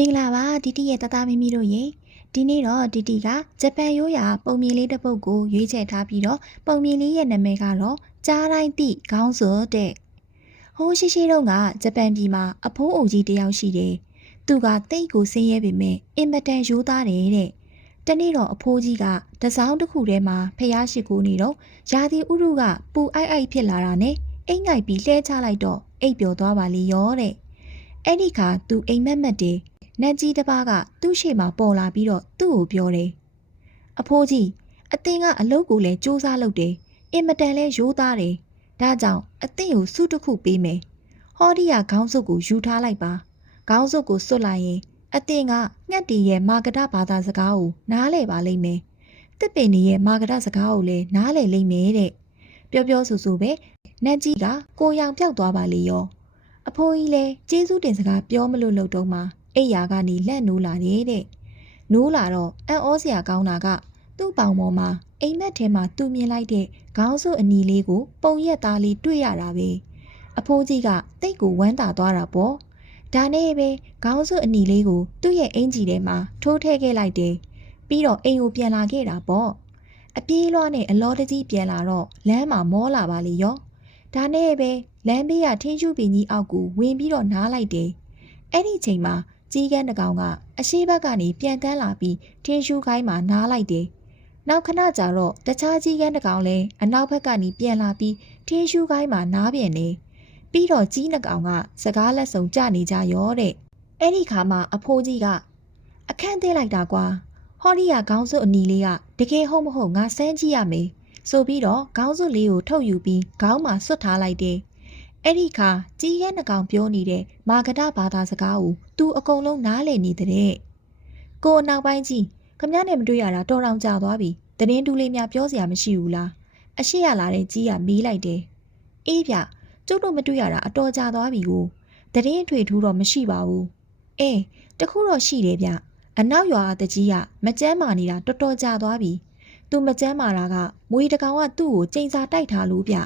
မင်္ဂလာပါတီတီရဲ့တသားမီမီတို့ရေဒီနေ့တော့တီတီကဂျပန်ရိုးရာပုံမြင်လေးတစ်ပုဒ်ကိုရွေးချယ်ထားပြီးတော့ပုံမြင်လေးရဲ့နာမည်ကတော့ကြားတိုင်းတိခေါင်းစွတဲ့ဟိုးရှိရှိတုန်းကဂျပန်ပြည်မှာအဖိုးအိုကြီးတစ်ယောက်ရှိတယ်သူကတိတ်ကိုဆင်းရဲပေမဲ့အင်မတန်ရိုးသားတယ်တဲ့တနေ့တော့အဖိုးကြီးကတစောင်းတစ်ခုထဲမှာဖျားရှိကိုနေတော့ရာသီဥတုကပူအိုက်အိုက်ဖြစ်လာတာနဲ့အိမ်ငိုက်ပြီးလှဲချလိုက်တော့အိပ်ပျော်သွားပါလေရောတဲ့အဲ့ဒီခါသူအိမ်မက်မက်တယ် နတ်ကြီးတစ်ပါးကသူ့ရှေ့မှာပေါ်လာပြီးတော့သူ့ကိုပြောတယ်။အဖိုးကြီးအတင်းကအလုပ်ကိုလည်းစူးစမ်းလုပ်တယ်။အင်မတန်လဲရိုးသားတယ်။ဒါကြောင့်အတင်းကိုစုတစ်ခုပေးမယ်။ဟောဒီယာခေါင်းစုပ်ကိုယူထားလိုက်ပါ။ခေါင်းစုပ်ကိုစွတ်လိုက်ရင်အတင်းကငှက်တီရဲ့မာကတဘာသာစကားကိုနားလည်ပါလိမ့်မယ်။တစ်ပင်ကြီးရဲ့မာကတစကားကိုလည်းနားလည်လိမ့်မယ်တဲ့။ပြောပြောဆိုဆိုပဲနတ်ကြီးကကိုရောင်ပြောက်သွားပါလေရော။အဖိုးကြီးလည်းကျေးဇူးတင်စကားပြောမလို့လို့တော့မှ အိယာကနေလက်နိုးလာတယ်တဲ့။နိုးလာတော့အံ့ဩစရာကောင်းတာကသူ့ပေါင်ပေါ်မှာအိမ်မက်ထဲမှာသူ့မြင်လိုက်တဲ့ခေါင်းစုပ်အနီလေးကိုပုံရက်သားလေးတွေ့ရတာပဲ။အဖိုးကြီးကတိတ်ကိုဝမ်းသာသွားတာပေါ့။ဒါနဲ့ပဲခေါင်းစုပ်အနီလေးကိုသူ့ရဲ့အင်ကြီးထဲမှာထိုးထည့်ခဲ့လိုက်တယ်။ပြီးတော့အိမ်ကိုပြန်လာခဲ့တာပေါ့။အပြေးလွှားနဲ့အလောတကြီးပြန်လာတော့လမ်းမှာမောလာပါလေရော။ဒါနဲ့ပဲလမ်းဘေးကထင်းရှူပင်ကြီးအောက်ကိုဝင်ပြီးတော့နားလိုက်တယ်။အဲ့ဒီချိန်မှာ ကြီးကန်းတစ်ကောင်ကအရှိဘက်ကနေပြန်တန်းလာပြီးထင်းရှူးခိုင်းမှာနားလိုက်တယ်။နောက်ခဏကြာတော့တခြားကြီးကန်းတစ်ကောင်လည်းအနောက်ဘက်ကနေပြန်လာပြီးထင်းရှူးခိုင်းမှာနားပြန်နေ။ပြီးတော့ကြီးနှစ်ကောင်ကစကားလက်ဆောင်ကြနေကြရောတဲ့။အဲ့ဒီခါမှာအဖိုးကြီးကအခန့်သေးလိုက်တာကွာ။ဟောဒီယာခေါင်းစွပ်အနီလေးကတကယ်ဟုတ်မဟုတ်ငါစမ်းကြည့်ရမယ်။ဆိုပြီးတော့ခေါင်းစွပ်လေးကိုထုတ်ယူပြီးခေါင်းမှာဆွတ်ထားလိုက်တယ်။ အဲ့ဒီခါကြီးရဲနှကောင်ပြောနေတဲ့မာကတဘာသာစကားကိုသူအကုန်လုံးနားလည်နေတဲ့ကိုအနောက်ပိုင်းကြီးခမည်းနဲ့မတွေ့ရတာတော်တောင်ကြာသွားပြီတရင်တူလေးများပြောစရာမရှိဘူးလားအရှိရလာတဲ့ကြီးကမီးလိုက်တယ်အေးဗျကျုပ်တို့မတွေ့ရတာအတော်ကြာသွားပြီကိုတရင်ထွေထူးတော့မရှိပါဘူးအေးတခုတော့ရှိတယ်ဗျအနောက်ရွာကတကြီးကမကြမ်းမာနေတာတော်တော်ကြာသွားပြီသူမကြမ်းမာတာကမွေတကောင်ကသူ့ကိုချိန်စာတိုက်ထားလို့ဗျ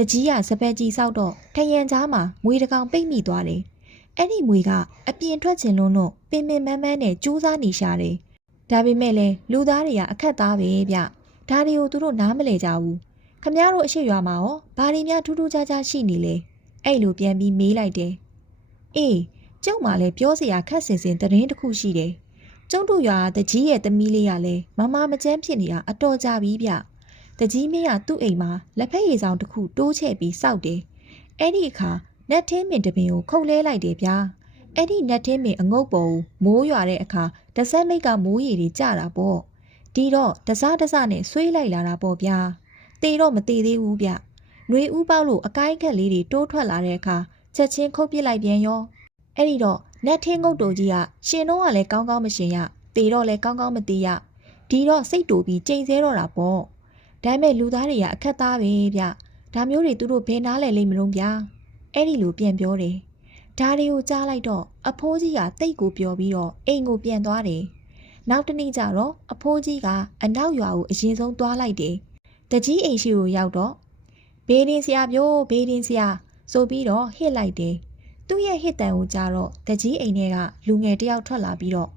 တကြီးကစပက်ကြီးဆောက်တော့ထယံကြားမှာမွေတစ်ကောင်ပိတ်မိသွားတယ်။အဲ့ဒီမွေကအပြင်ထွက်ချင်လို့တော့ပင်ပင်မန်းမန်းနဲ့ကြိုးစားနေရှာတယ်။ဒါပေမဲ့လည်းလူသားတွေကအခက်သားပဲဗျ။ဒါတွေကိုသူတို့နားမလဲကြဘူး။ခမည်းတော်အရှိရွာမှာရောဘာတွေများထူးထူးခြားခြားရှိနေလဲ။အဲ့လိုပြန်ပြီးမေးလိုက်တယ်။အေးကျုပ်မှလည်းပြောစရာခက်စင်စင်သတင်းတစ်ခုရှိတယ်။ကျုံတို့ရွာကတကြီးရဲ့သမီးလေးကလည်းမမမချမ်းဖြစ်နေတာအတော်ကြာပြီဗျ။ တကြီးမင်းကသူ့အိမ်မှာလက်ဖက်ရည်ဆောင်တစ်ခုတိုးချဲ့ပြီးစောက်တယ်။အဲ့ဒီအခါနတ်ထင်းမင်တပင်ကိုခုတ်လဲလိုက်တယ်ဗျာ။အဲ့ဒီနတ်ထင်းမင်အငုတ်ပေါ်ကိုမိုးရွာတဲ့အခါတဆက်မိတ်ကမိုးရည်တွေကျတာပေါ့။ဒီတော့တစားတစားနဲ့ဆွေးလိုက်လာတာပေါ့ဗျာ။တေတော့မတေသေးဘူးဗျ။ຫນွေဥပေါက်လို့အကိုင်းခက်လေးတွေတိုးထွက်လာတဲ့အခါချက်ချင်းခုတ်ပစ်လိုက်ပြန်ရော။အဲ့ဒီတော့နတ်ထင်းငုတ်တော်ကြီးကရှင်တော့ကလည်းကောင်းကောင်းမရှင်ရ။တေတော့လည်းကောင်းကောင်းမတေရ။ဒီတော့စိတ်တူပြီးချိန်ဆဲတော့တာပေါ့။ ဒါပေမဲ့လူသားတွေကအခက်သားပဲဗျဒါမျိုးတွေသူတို့ဘယ်နားလဲလိမ့်မလို့ဗျာအဲ့ဒီလိုပြန်ပြောတယ်ဒါတွေကိုကြားလိုက်တော့အဖိုးကြီးကတိတ်ကိုပြောပြီးတော့အိမ်ကိုပြန်သွားတယ်နောက်တစ်နေ့ကျတော့အဖိုးကြီးကအနောက်ရွာကိုအရင်ဆုံးသွားလိုက်တယ်တကြီးအိမ်ရှိကိုရောက်တော့ဘေးဒင်းဆရာပြောဘေးဒင်းဆရာဆိုပြီးတော့ဟစ်လိုက်တယ်သူ့ရဲ့ဟစ်တန်ကိုကြားတော့တကြီးအိမ်ထဲကလူငယ်တစ်ယောက်ထွက်လာပြီးတော့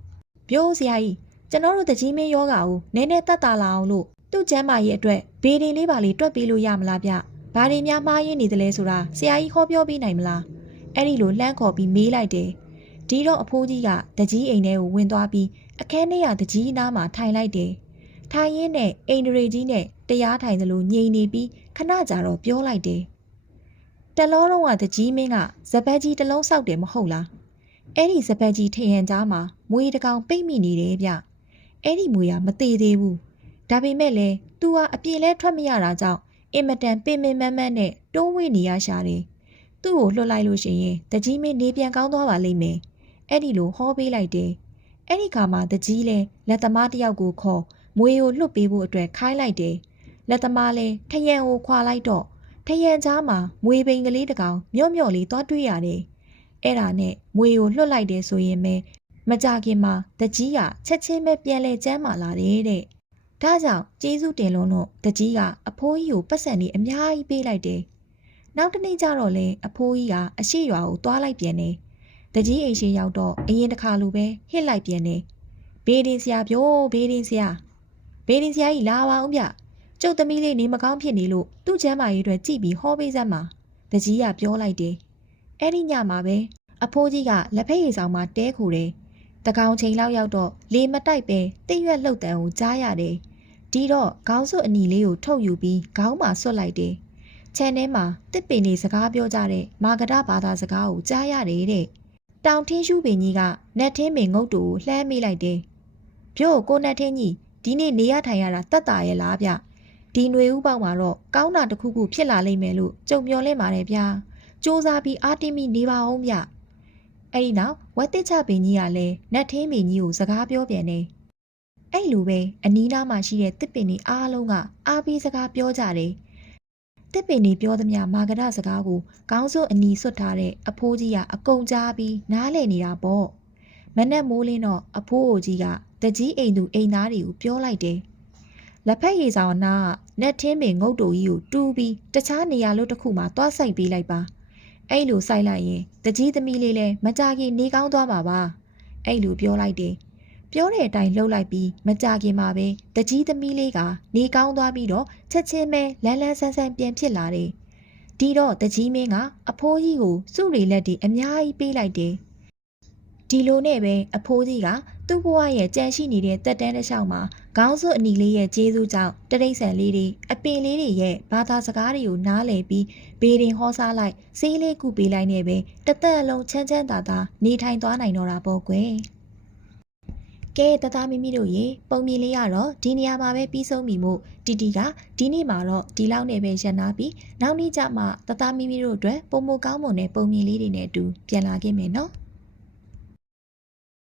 ပြောဆရာကြီးကျွန်တော်တို့တကြီးမင်းယောဂါကိုနည်းနည်းတက်တာလာအောင်လို့ သူ့ကျမ်းမာရေးအတွက်ဘေးဒင်လေးပါလေးတွက်ပေးလို့ရမလားဗျ။ဘာတွေများမှားရင်းနေသလဲဆိုတာဆရာကြီးဟောပြောပေးနိုင်မလား။အဲ့ဒီလိုလှမ်းခေါ်ပြီးမေးလိုက်တယ်။ဒီတော့အဖိုးကြီးကတကြီးအိမ်ထဲကိုဝင်သွားပြီးအခန်းထဲကတကြီးနားမှာထိုင်လိုက်တယ်။ထိုင်ရင်းနဲ့အိမ်ဒရေကြီးနဲ့တရားထိုင်သလိုငြိမ်နေပြီးခဏကြာတော့ပြောလိုက်တယ်။တလောတော့ကတကြီးမင်းကဇပက်ကြီးတစ်လုံးစောက်တယ်မဟုတ်လား။အဲ့ဒီဇပက်ကြီးထရန်ကြားမှာမွေတစ်ကောင်ပိတ်မိနေတယ်ဗျ။အဲ့ဒီမွေကမသေးသေးဘူး။ ဒါပေမဲ့လည်း तू ဟာအပြင်လဲထွက်မရတာကြောင့်အင်မတန်ပင်ပင်မန်းမန်းနဲ့တုံးဝေးနေရရှာတယ်။သူ့ကိုလွှတ်လိုက်လို့ရှိရင်တကြီးမင်းနေပြန်ကောင်းသွားပါလိမ့်မယ်။အဲ့ဒီလိုဟောပေးလိုက်တယ်။အဲ့ဒီခါမှာတကြီးလဲလက်သမားတစ်ယောက်ကိုခေါ်မွေကိုလွတ်ပေးဖို့အတွက်ခိုင်းလိုက်တယ်။လက်သမားလဲထယံကိုခွာလိုက်တော့ထယံကြားမှာမွေပိန်ကလေးတစ်ကောင်မြော့မြော့လေးသွားတွေ့ရတယ်။အဲ့ဒါနဲ့မွေကိုလွတ်လိုက်တယ်ဆိုရင်ပဲမကြခင်မှာတကြီးကချက်ချင်းပဲပြန်လဲကျမ်းမာလာတယ်တဲ့ ဒါကြောင့်ကျေးဇူးတင်လုံးတော့တကြီးကအဖိုးကြီးကိုပတ်စံနေအများကြီးပေးလိုက်တယ်။နောက်တစ်နေ့ကျတော့လေအဖိုးကြီးကအရှိရွာကိုသွားလိုက်ပြန်တယ်။တကြီးအိမ်ရှိရောက်တော့အရင်တစ်ခါလိုပဲဟစ်လိုက်ပြန်နေဘေးဒင်ဆရာပြောဘေးဒင်ဆရာဘေးဒင်ဆရာကြီးလာပါဦးဗျကျုပ်သမီးလေးနေမကောင်းဖြစ်နေလို့သူ့ချမ်းမာရေးအတွက်ကြည့်ပြီးဟောပေးစမ်းပါတကြီးကပြောလိုက်တယ်အဲ့ဒီညမှာပဲအဖိုးကြီးကလက်ဖက်ရည်ဆောင်မှာတဲခိုတယ်တကောင်ချိန်လောက်ရောက်တော့လေမတိုက်ပဲတိတ်ရွက်လှုပ်တန်ကိုကြားရတယ် ဒီတော့ခေါင်းစွပ်အနီလေးကိုထုတ်ယူပြီးခေါင်းမှာဆွတ်လိုက်တယ်ချန်ထဲမှာတစ်ပင်နေစကားပြောကြတဲ့မာဂဒဘာသာစကားကိုကြားရတယ်တဲ့။တောင်ထင်းရှူပင်ကြီးကနတ်ထင်းပင်ငုတ်တူကိုလှမ်းမိလိုက်တယ်။ပြို့ကိုနတ်ထင်းကြီးဒီနေ့နေရထိုင်ရတာတတ်တာရဲ့လားဗျ။ဒီຫນွေဥပေါက်မှာတော့ကောင်းတာတစ်ခုခုဖြစ်လာလိမ့်မယ်လို့ကြုံမျှော်လင့်ပါတယ်ဗျာ။စူးစမ်းပြီးအားတင်းမိနေပါအောင်ဗျ။အဲ့ဒီနောက်ဝက်တစ်ချပင်ကြီးကလည်းနတ်ထင်းပင်ကြီးကိုစကားပြောပြန်တယ်။ အဲ့လိုပဲအနီးနားမှာရှိတဲ့တစ်ပင်တွေအားလုံးကအားပေးစကားပြောကြတယ်။တစ်ပင်နေပြောသမျှမာကဒစကားကိုကောင်းစိုးအနီဆွတ်ထားတဲ့အဖိုးကြီးကအကုန်ကြားပြီးနားလည်နေတာပေါ့မနဲ့မိုးလင်းတော့အဖိုးအိုကြီးကတကြီးအိမ်သူအိမ်သားတွေကိုပြောလိုက်တယ်လက်ဖက်ရည်ဆောင်နာကနက်ထင်းပင်ငုတ်တူကြီးကိုတူးပြီးတခြားနေရာလို့တစ်ခုမှသွားဆိုင်ပေးလိုက်ပါအဲ့လိုဆိုင်လိုက်ရင်တကြီးသမီးလေးလည်းမကြခင်နေကောင်းသွားမှာပါအဲ့လိုပြောလိုက်တယ် ပြောတဲ့အတိုင်းလှုပ်လိုက်ပြီးမကြခင်မှာပဲတကြီးသမီးလေးကနေကောင်းသွားပြီးတော့ချက်ချင်းပဲလန်းလန်းဆန်းဆန်းပြန်ဖြစ်လာတယ်။ဒီတော့တကြီးမင်းကအဖိုးကြီးကိုစုရီလက်တီအများကြီးပေးလိုက်တယ်။ဒီလိုနဲ့ပဲအဖိုးကြီးကသူ့ဘဝရဲ့ကြံရှိနေတဲ့တက်တန်းတစ်လျှောက်မှာခေါင်းစွပ်အနီလေးရဲ့ကျေးဇူးကြောင့်တရိတ်ဆန်လေးတွေအပင်လေးတွေရဲ့ဘာသာစကားတွေကိုနားလည်ပြီးဘေးရင်ဟောစားလိုက်စေးလေးကုပေးလိုက်နေပဲတသက်အလုံးချမ်းချမ်းသာသာနေထိုင်သွားနိုင်တော့တာပေါ့ကွယ်။ ကဲတသားမိမိတို့ရေပုံမြင်လေးရတော့ဒီနေရာမှာပဲပြီးဆုံးပြီမို့တီတီကဒီနေ့မှာတော့ဒီလောက်နဲ့ပဲရန်နာပြီးနောက်နေ့ကျမှတသားမိမိတို့အတွက်ပုံမကောင်းမွန်တဲ့ပုံမြင်လေးတွေနဲ့အတူပြန်လာခဲ့မယ်နော်။